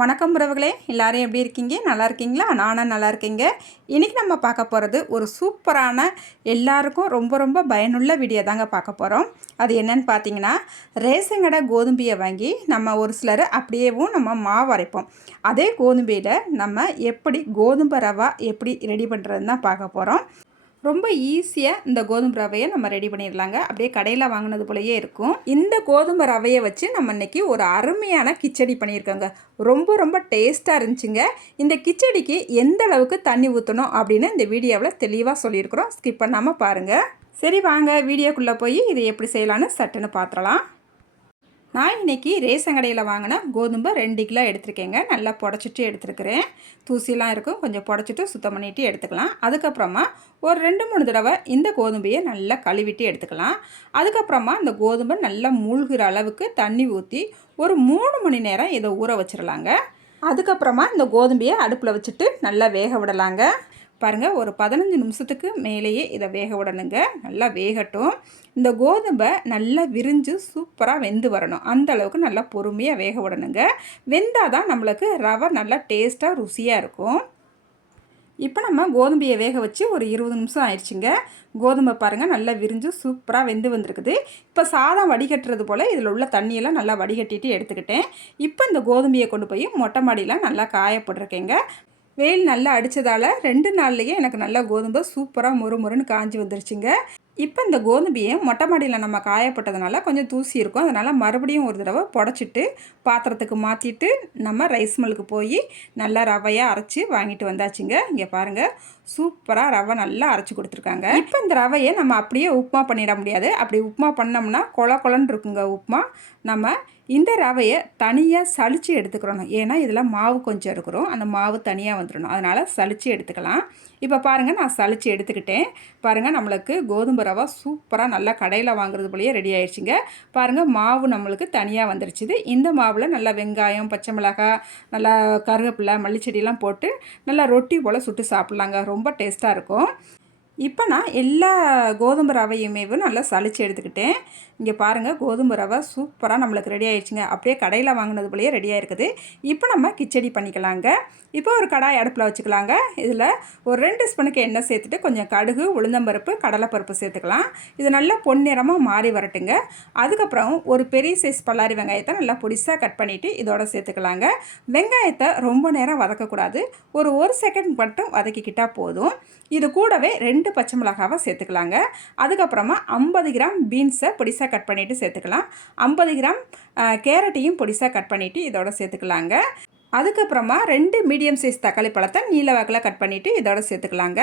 வணக்கம் உறவுகளே, எல்லாரும் எப்படி இருக்கீங்க? நல்லா இருக்கீங்களா? நானும் நல்லா இருக்கேங்க. இன்றைக்கி நம்ம பார்க்க போகிறது ஒரு சூப்பரான எல்லாருக்கும் ரொம்ப ரொம்ப பயனுள்ள வீடியோ தாங்க பார்க்க போகிறோம். அது என்னன்னு பார்த்தீங்கன்னா, ரேஷன் கடை கோதுமையை வாங்கி நம்ம ஒரு சிலர் அப்படியேவும் நம்ம மாவு அரைப்போம். அதே கோதுமையில் நம்ம எப்படி கோதுமை ரவா எப்படி ரெடி பண்ணுறதுன்னு தான் பார்க்க போகிறோம். ரொம்ப ஈஸியாக இந்த கோதுமை ரவையை நம்ம ரெடி பண்ணிடலாங்க. அப்படியே கடையில் வாங்கினது போலயே இருக்கும். இந்த கோதுமை ரவையை வச்சு நம்ம இன்றைக்கி ஒரு அருமையான கிச்சடி பண்ணியிருக்கோங்க. ரொம்ப ரொம்ப டேஸ்ட்டாக இருந்துச்சுங்க. இந்த கிச்சடிக்கு எந்த அளவுக்கு தண்ணி ஊற்றணும் அப்படின்னு இந்த வீடியோவில் தெளிவாக சொல்லியிருக்கிறோம். ஸ்கிப் பண்ணாமல் பாருங்கள். சரி வாங்க வீடியோக்குள்ளே போய் இதை எப்படி செய்யலான்னு சட்டுன்னு பார்த்துடலாம். நான் இன்றைக்கி ரேஷன் கடையில் வாங்கின கோதுமை 2 கிலோ எடுத்துருக்கேங்க. நல்லா புடச்சிட்டு எடுத்துருக்கிறேன். தூசிலாம் இருக்கும், கொஞ்சம் புடச்சிட்டு சுத்தம் பண்ணிவிட்டு எடுத்துக்கலாம். அதுக்கப்புறமா ஒரு 2-3 தடவை இந்த கோதுமையை நல்லா கழுவிட்டு எடுத்துக்கலாம். அதுக்கப்புறமா இந்த கோதுமை நல்லா மூழ்கிற அளவுக்கு தண்ணி ஊற்றி ஒரு 3 மணி நேரம் இதை ஊற வச்சிடலாங்க. அதுக்கப்புறமா இந்த கோதுமையை அடுப்பில் வச்சுட்டு நல்லா வேக விடலாங்க. பாருங்கள், ஒரு 15 நிமிஷத்துக்கு மேலேயே இதை வேக விடணுங்க. நல்லா வேகட்டும். இந்த கோதுமை நல்லா விரிஞ்சு சூப்பராக வெந்து வரணும். அந்த அளவுக்கு நல்லா பொறுமையாக வேக விடணுங்க. வெந்தால் தான் நம்மளுக்கு ரவை நல்லா டேஸ்ட்டாக ருசியாக இருக்கும். இப்போ நம்ம கோதுமையை வேக வச்சு ஒரு 20 நிமிஷம் ஆயிடுச்சுங்க. கோதுமை பாருங்கள் நல்லா விரிஞ்சு சூப்பராக வெந்து வந்திருக்குது. இப்போ சாதம் வடிகட்டுறது போல் இதில் உள்ள தண்ணியெல்லாம் நல்லா வடிகட்டிட்டு எடுத்துக்கிட்டேன். இப்போ இந்த கோதுமையை கொண்டு போய் மொட்டை மாடியில் நல்லா காயப்பட்டிருக்கேங்க. வெயில் நல்லா அடித்ததால் 2 நாள்லேயே எனக்கு நல்லா கோதுமை சூப்பராக முறுமுறுன்னு காஞ்சி வந்துருச்சுங்க. இப்போ இந்த கோதுமையை மொட்டை மாடியில் நம்ம காயப்பட்டதுனால கொஞ்சம் தூசி இருக்கும். அதனால் மறுபடியும் ஒரு தடவை புடச்சிட்டு பாத்திரத்துக்கு மாற்றிட்டு நம்ம ரைஸ் மில்லுக்கு போய் நல்லா ரவையாக அரைச்சி வாங்கிட்டு வந்தாச்சுங்க. இங்கே பாருங்கள், சூப்பராக ரவை நல்லா அரைச்சி கொடுத்துருக்காங்க. இப்போ இந்த ரவையை நம்ம அப்படியே உப்புமா பண்ணிட முடியாது. அப்படி உப்புமா பண்ணோம்னா கொலன்னு இருக்குங்க உப்புமா. நம்ம இந்த ரவையை தனியாக சலித்து எடுத்துக்கிறணும். ஏன்னா இதில் மாவு கொஞ்சம் இருக்கிறோம், அந்த மாவு தனியாக வந்துடணும். அதனால் சலித்து எடுத்துக்கலாம். இப்போ பாருங்கள், நான் சலித்து எடுத்துக்கிட்டேன். பாருங்கள், நம்மளுக்கு கோதுமை ரவை சூப்பராக நல்லா கடையில் வாங்குறது போலயே ரெடி ஆயிடுச்சுங்க. பாருங்கள், மாவு நம்மளுக்கு தனியாக வந்துருச்சுது. இந்த மாவில் நல்லா வெங்காயம், பச்சை மிளகாய், நல்லா கருவேப்பிலை, மல்லிச்செடியெலாம் போட்டு நல்லா ரொட்டி போல் சுட்டு சாப்பிட்லாங்க. ரொம்ப டேஸ்ட்டாக இருக்கும். இப்போ நான் எல்லா கோதுமை ரவையுமே நல்லா சலித்து எடுத்துக்கிட்டேன். இங்கே பாருங்கள், கோதுமை ரவை சூப்பராக நம்மளுக்கு ரெடி ஆகிடுச்சுங்க. அப்படியே கடையில் வாங்கினது போலயே ரெடியாக இருக்குது. இப்போ நம்ம கிச்சடி பண்ணிக்கலாங்க. இப்போ ஒரு கடாய் அடுப்பில் வச்சுக்கலாங்க. இதில் ஒரு 2 ஸ்பூனுக்கு எண்ணெய் சேர்த்துட்டு கொஞ்சம் கடுகு, உளுந்தம்பருப்பு, கடலைப்பருப்பு சேர்த்துக்கலாம். இது நல்லா பொன்னிறமாக மாறி வரட்டுங்க. அதுக்கப்புறம் ஒரு பெரிய சைஸ் பல்லாரி வெங்காயத்தை நல்லா பொடிசாக கட் பண்ணிவிட்டு இதோட சேர்த்துக்கலாங்க. வெங்காயத்தை ரொம்ப நேரம் வதக்கக்கூடாது. ஒரு 1 செகண்ட் மட்டும் வதக்கிக்கிட்டால் போதும். இது கூடவே 2 பச்சை மிளகாவை சேர்த்துக்கலாங்க. அதுக்கப்புறமா 50 கிராம் பீன்ஸை பொடிசாக கட் பண்ணிவிட்டு சேர்த்துக்கலாம். 50 கிராம் கேரட்டையும் பொடிசாக கட் பண்ணிவிட்டு இதோட சேர்த்துக்கலாங்க. அதுக்கப்புறமா 2 மீடியம் சைஸ் தக்காளி பழத்தை நீல வாக்கில் கட் பண்ணிவிட்டு இதோட சேர்த்துக்கலாங்க.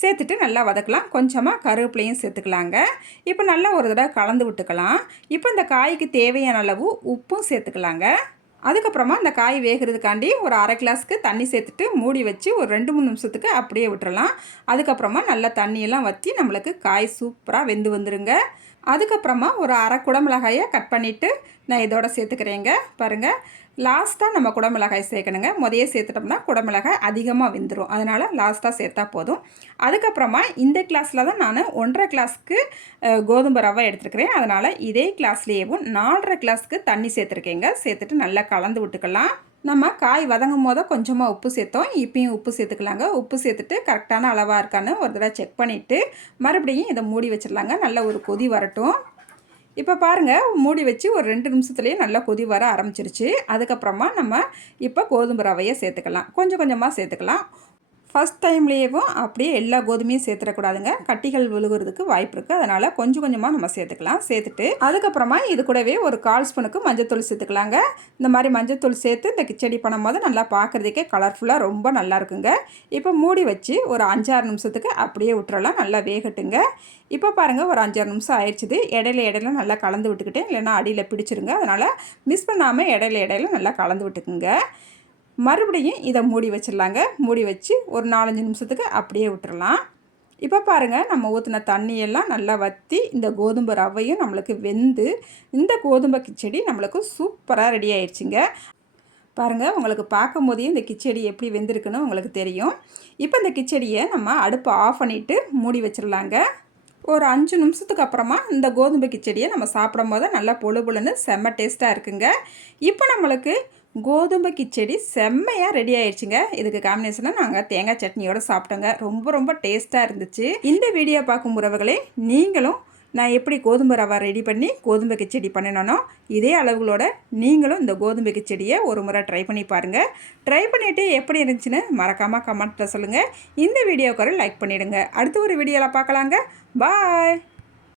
சேர்த்துட்டு நல்லா வதக்கலாம். கொஞ்சமாக கருவேப்பிலையும் சேர்த்துக்கலாங்க. இப்போ நல்லா ஒரு தடவை கலந்து விட்டுக்கலாம். இப்போ இந்த காய்க்கு தேவையான அளவு உப்பும் சேர்த்துக்கலாங்க. அதுக்கப்புறமா இந்த காய் வேகிறதுக்காண்டி ஒரு 1/2 கிளாஸ்க்கு தண்ணி சேர்த்துட்டு மூடி வச்சு ஒரு 2-3 நிமிஷத்துக்கு அப்படியே விட்டுறலாம். அதுக்கப்புறமா நல்லா தண்ணியெல்லாம் வற்றி நம்மளுக்கு காய் சூப்பராக வெந்து வந்துருங்க. அதுக்கப்புறமா ஒரு 1/2 குடமிளகாயை கட் பண்ணிவிட்டு நான் இதோட சேர்த்துக்கிறேங்க. பாருங்கள், லாஸ்ட்டாக நம்ம குடமிளகாய் சேர்க்கணுங்க. முதையே சேர்த்துட்டோம்னா குடமிளகாய் அதிகமாக வெந்துடும். அதனால் லாஸ்ட்டாக சேர்த்தா போதும். அதுக்கப்புறமா இந்த கிளாஸில் தான் நான் 1.5 கிளாஸ்க்கு கோதுமை ரவை எடுத்துருக்கிறேன். அதனால் இதே கிளாஸ்லேயேவும் 4.5 கிளாஸ்க்கு தண்ணி சேர்த்துருக்கேங்க. சேர்த்துட்டு நல்லா கலந்து விட்டுக்கலாம். நம்ம காய் வதங்கும் போது கொஞ்சமாக உப்பு சேர்த்தோம். இப்பயும் உப்பு சேர்த்துக்கலாங்க. உப்பு சேர்த்துட்டு கரெக்டான அளவாக இருக்கான்னு ஒரு தடவை செக் பண்ணிவிட்டு மறுபடியும் இதை மூடி வச்சிடலாங்க. நல்ல ஒரு கொதி வரட்டும். இப்போ பாருங்கள், மூடி வச்சு ஒரு 2 நிமிஷத்துலேயே நல்லா கொதி வர ஆரம்பிச்சிருச்சு. அதுக்கப்புறமா நம்ம இப்போ கோதுமை ரவையை சேர்த்துக்கலாம். கொஞ்சம் கொஞ்சமாக சேர்த்துக்கலாம். ஃபஸ்ட் டைம்லேயும் அப்படியே எல்லா கோதுமையும் சேர்த்துடக்கூடாதுங்க. கட்டிகள் விழுகிறதுக்கு வாய்ப்பு இருக்குது. அதனால் கொஞ்சம் கொஞ்சமாக நம்ம சேர்த்துக்கலாம். சேர்த்துட்டு அதுக்கப்புறமா இது கூடவே ஒரு 1/4 ஸ்பூனுக்கு மஞ்சத்தூள் சேர்த்துக்கலாங்க. இந்த மாதிரி மஞ்சத்தூள் சேர்த்து இந்த கிச்சடி பண்ணும்போது நல்லா பார்க்குறதுக்கே கலர்ஃபுல்லாக ரொம்ப நல்லா இருக்குங்க. இப்போ மூடி வச்சு ஒரு 5-6 நிமிஷத்துக்கு அப்படியே விட்டுறலாம். நல்லா வேகட்டுங்க. இப்போ பாருங்கள், ஒரு 5-6 நிமிஷம் ஆயிடுச்சுது. இடையில நல்லா கலந்து விட்டுக்கிட்டேன், இல்லைன்னா அடியில் பிடிச்சிருங்க. அதனால் மிஸ் பண்ணாமல் இடையில நல்லா கலந்து விட்டுக்குங்க. மறுபடியும் இதை மூடி வச்சிடலாங்க. மூடி வச்சு ஒரு 4-5 நிமிஷத்துக்கு அப்படியே விட்டுறலாம். இப்போ பாருங்கள், நம்ம ஊற்றின தண்ணியெல்லாம் நல்லா வற்றி இந்த கோதுமை ரவையும் நம்மளுக்கு வெந்து இந்த கோதுமை கிச்சடி நம்மளுக்கு சூப்பராக ரெடி ஆயிடுச்சுங்க. பாருங்கள், உங்களுக்கு பார்க்கும் போதே இந்த கிச்சடி எப்படி வெந்திருக்குன்னு உங்களுக்கு தெரியும். இப்போ இந்த கிச்சடியை நம்ம அடுப்பை ஆஃப் பண்ணிவிட்டு மூடி வச்சிடலாங்க. ஒரு 5 நிமிஷத்துக்கு அப்புறமா இந்த கோதுமை கிச்சடியை நம்ம சாப்பிடும் போது நல்லா பொழு பொழுன்னு செம்ம டேஸ்ட்டாக இருக்குங்க. இப்போ நம்மளுக்கு கோதுமை கிச்சடி செம்மையாக ரெடி ஆயிடுச்சுங்க. இதுக்கு காம்பினேஷனாக நாங்கள் தேங்காய் சட்னியோடு சாப்பிட்டோங்க. ரொம்ப ரொம்ப டேஸ்ட்டாக இருந்துச்சு. இந்த வீடியோ பார்க்கும் உறவுகளே, நீங்களும் நான் எப்படி கோதுமை ரவா ரெடி பண்ணி கோதுமை கிச்சடி பண்ணினோ இதே அளவுகளோட நீங்களும் இந்த கோதுமை கிச்சடியை ஒரு முறை ட்ரை பண்ணி பாருங்கள். ட்ரை பண்ணிவிட்டு எப்படி இருந்துச்சுன்னு மறக்காமல் கமெண்ட்டில் சொல்லுங்கள். இந்த வீடியோக்கு லைக் பண்ணிவிடுங்க. அடுத்த ஒரு வீடியோவில் பார்க்கலாங்க. பாய்.